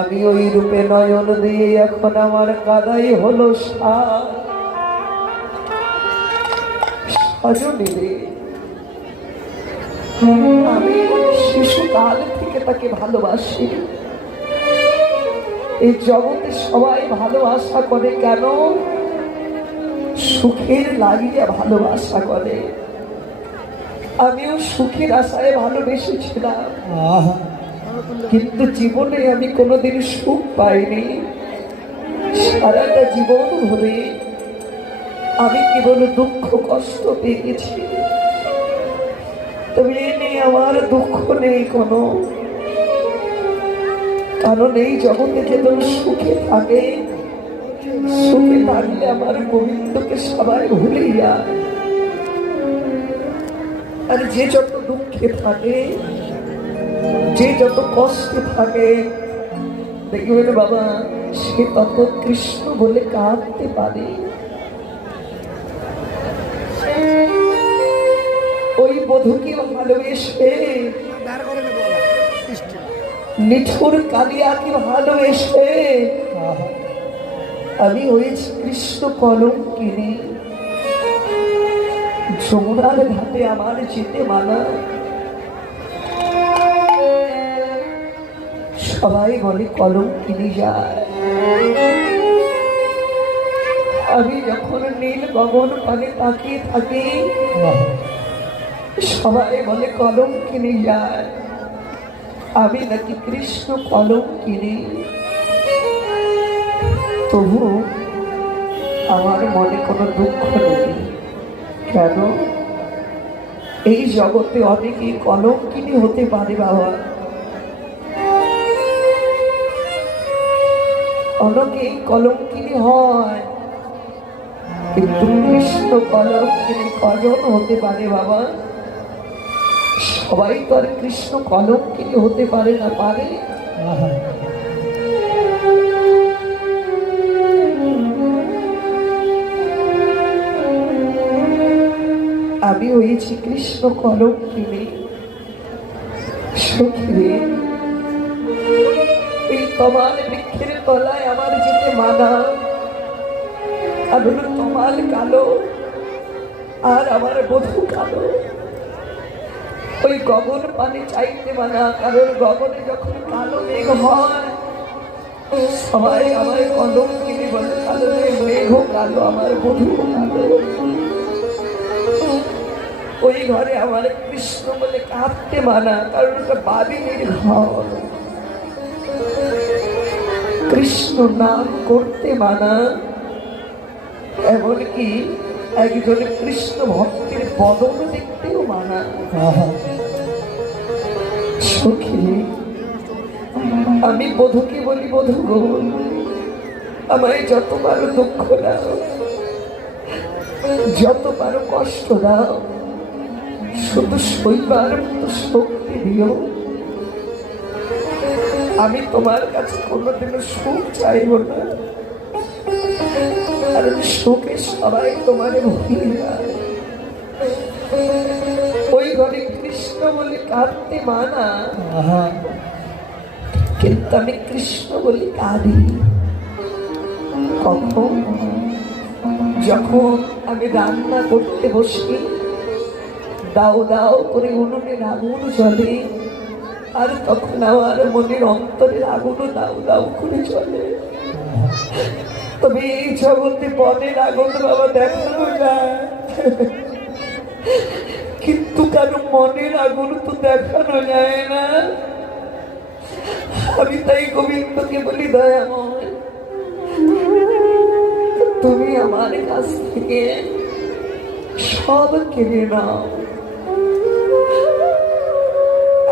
আমি ওই রূপে নয়ন দিয়ে এখন আমার কাদাই হলো আমি শিশুকাল থেকে তাকে ভালোবাসি। এই জগতে সবাই ভালোবাসা করে কেন? সুখের লাগিয়ে ভালোবাসা করে। আমিও সুখের আশায় ভালোবেসেছিলাম। কিন্তু জীবনে আমি কোনোদিন সুখ পাইনি। সারাটা জীবন ধরে আমি কেবল দুঃখ, কষ্ট পেয়েছি। তবে এ নিয়ে আমার দুঃখ নেই কোনো। কারণ এই জগতে কেবল সুখে থাকে। সুখে থাকলে আমার গোবিন্দকে সবাই ভুলে যায়। আর যে যত দুঃখে থাকে যে যত কষ্টে থাকে দেখবেন বাবা, সে তত কৃষ্ণ বলে কাঁদতে পারে। ওই বধূকে ভালোবেসে নিঠুর কালিয়াকে ভালোবেসে আমি হয়েছি কৃষ্ণ কলম কিনে যমুনার ঘাটে আমার যেতে মানা। সবাই বলে, কলম কিনে যায়। আমি যখন নীল গগন পানে তাকিয়ে থাকি, সবাই বলে, কলম কিনে যায়। আমি নাকি কৃষ্ণ কলম কিনি। তবু আমার মনে কোনো দুঃখ নেই। কেন? এই জগতে অনেকেই কলম কিনে হতে পারে বাবা। অনেকেই কলম কিনে হয়। কিন্তু কৃষ্ণ কলম কিনে কজন হতে পারে বাবা? সবাই তো আর কৃষ্ণ কলম কিনে হতে পারে না, পারে? আমি হয়েছি কৃষ্ণ কলম কিনে সখীরে এই তমাল বৃক্ষের তলায় আমার যেতে মানা। কারণ তমাল কালো আর আমার বধু কালো। ওই গগন পানি চাইতে মানা, কারণ গগনে যখন কালো মেঘ হয়, সবাই আমার কলম কিনে বলে কালো মেঘ কালো, আমার বধু কালো। ওই ঘরে আমার কৃষ্ণ বলে কাঁদতে মানা, কারণ ওটা বাবিনীর ঘর কৃষ্ণ নাম করতে মানা, এমনকি একজন কৃষ্ণ ভক্তের বদন দেখতেও মানা। সখী, আমি বধুকে বলি, বধু গো, আমায় যত পারো দুঃখ দাও যত পারো কষ্ট দাও, শুধু শৈবার মতো শক্তি দিও। আমি তোমার কাছে কোনোদিনও সুখ চাইব না। আর সুখে সবাই তোমার ভুলে ওই ঘরে কৃষ্ণ বলে কাঁদতে মানা। কিন্তু আমি কৃষ্ণ বলি কাঁদি। কখন? যখন আমি রান্না করতে বসি দাও দাও করে উনুনে আগুন জ্বলে। আর তখন আমার মনের অন্তরের আগুনও দাও দাও করে চলে। তবে এই জগতে বনের আগুন বাবা দেখানো যায়। কিন্তু কারও মনের আগুন তো দেখানো যায় না। আমি তাই গোবিন্দকে বলি দয়াময় তুমি আমার কাছ থেকে সব কিনে নাও।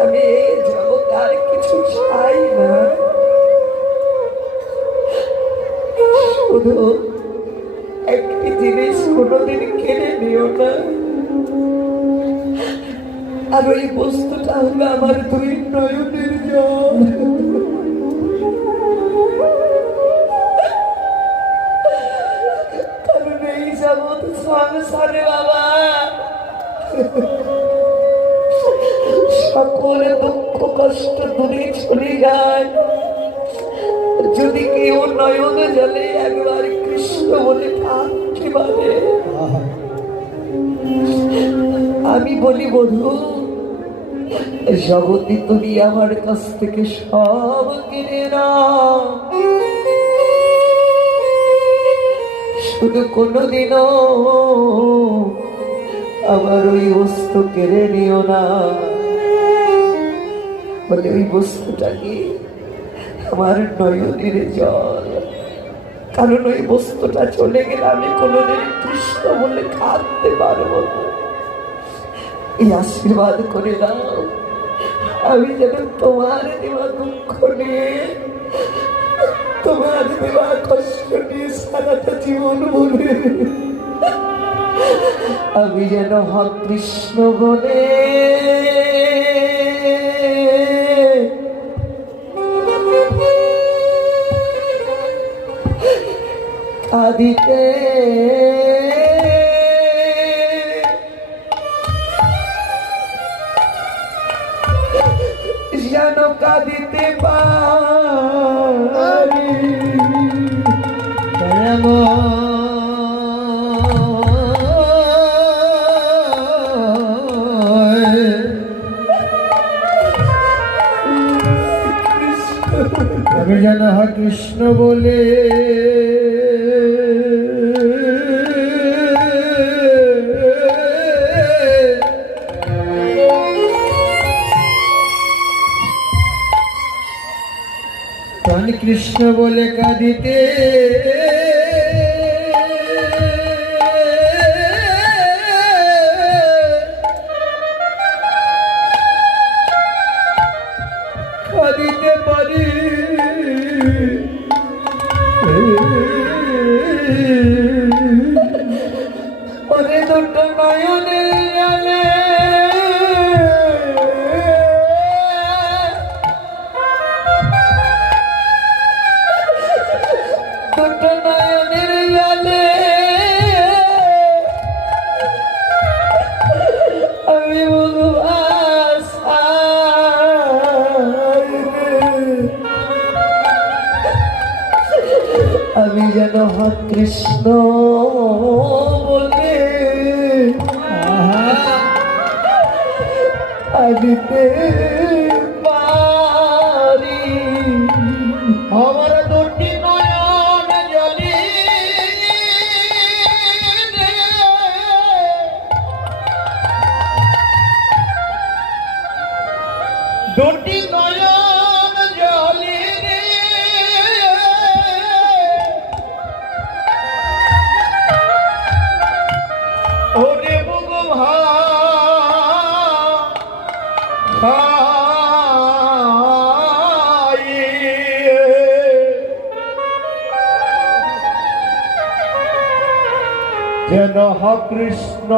আমি কিছু চাই না শুধু একটি জিনিস কোনোদিন কিনে নিও না। আর ওই বস্তুটা হলো আমার দুই নয়নের জল জগতে তুমি আমার কাছ থেকে সব কিনে নাও। শুধু কোনোদিনও আমার ওই বস্তু কেড়ে নিও না। বলে ওই বস্তুটা কি আমার নয়নের জল। কারণ ওই বস্তুটা চলে গেলে আমি কোনোদিন কৃষ্ণ বলে খাটতে পারব এই আশীর্বাদ করে দাও। আমি যেন তোমার দেওয়া দুঃখ নিয়ে তোমার দেওয়া কষ্ট নিয়ে সারাটা জীবন বলে আমি যেন হক কৃষ্ণ বলে কাঁদিতে যেন কাঁদিতে পারি। প্রেম আমি যেন কৃষ্ণ বলে কৃষ্ণ বলে কাঁদিতে কৃষ্ণ বলে আদিতে যেন হ কৃষ্ণ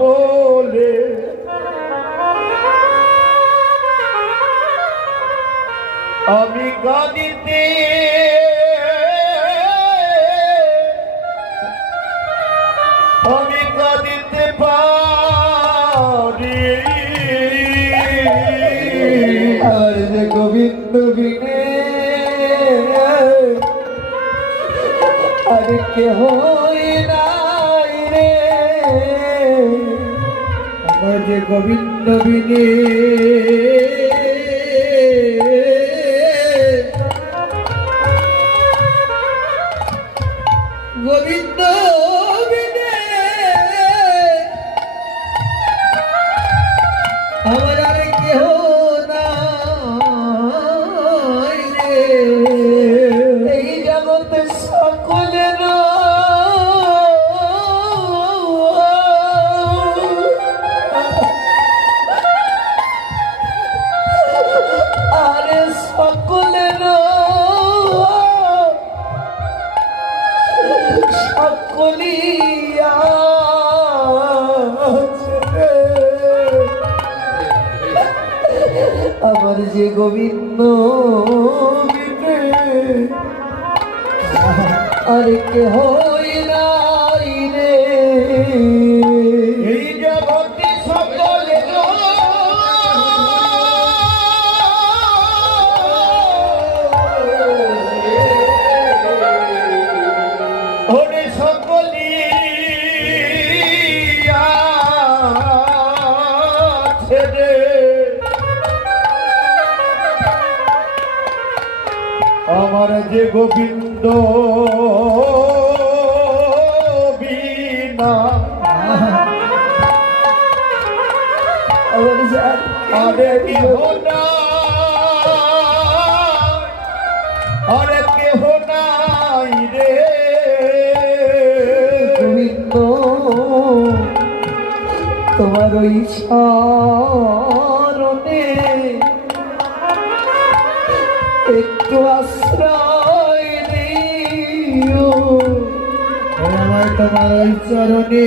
বলে আমি গাদিতে আমি কাঁদিতে পারি। আর যে গোবিন্দ বিনে কেহ নাই রে। আমার যে গোবিন্দ বিনে গোবিন্দ আরে কে আরে কেহ নাই আরে কেহ নাই রে গোবিন্দ তোমার ওই চরণে একটু আশ্রয় দিও তোমার ওই চরণে।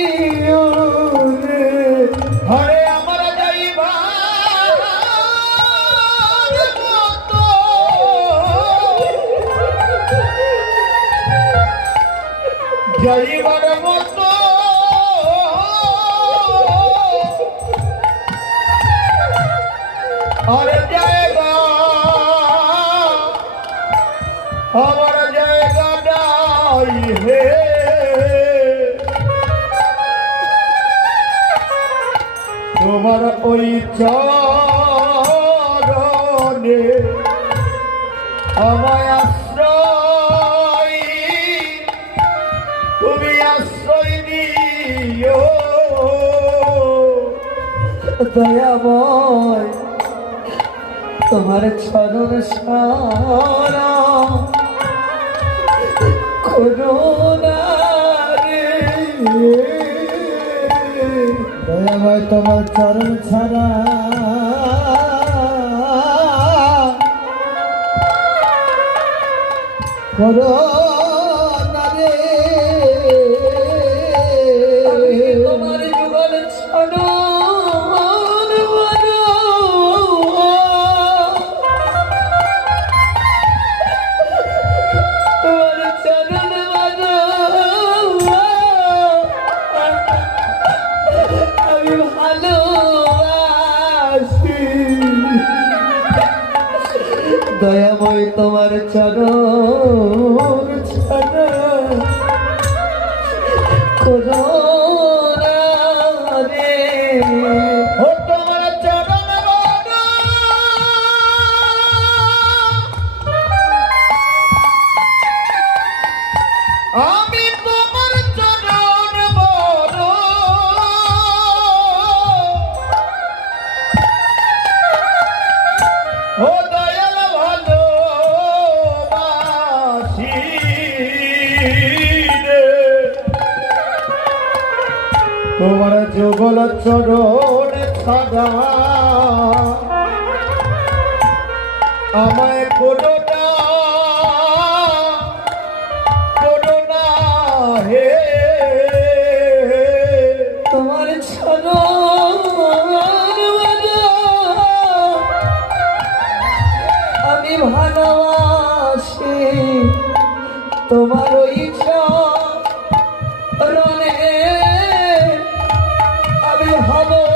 আরে জায়গা, আমার জায়গা নাই হে। তোমার ওই চরণে আমায় আশ্রয়, তুমি আশ্রয় দিও। দয়াময় তোমার চরণ সারা। দয়াময় তোমার চরণ ছাড়া। করো চরণ চরণ ছাড়া আমায় করোনা আমি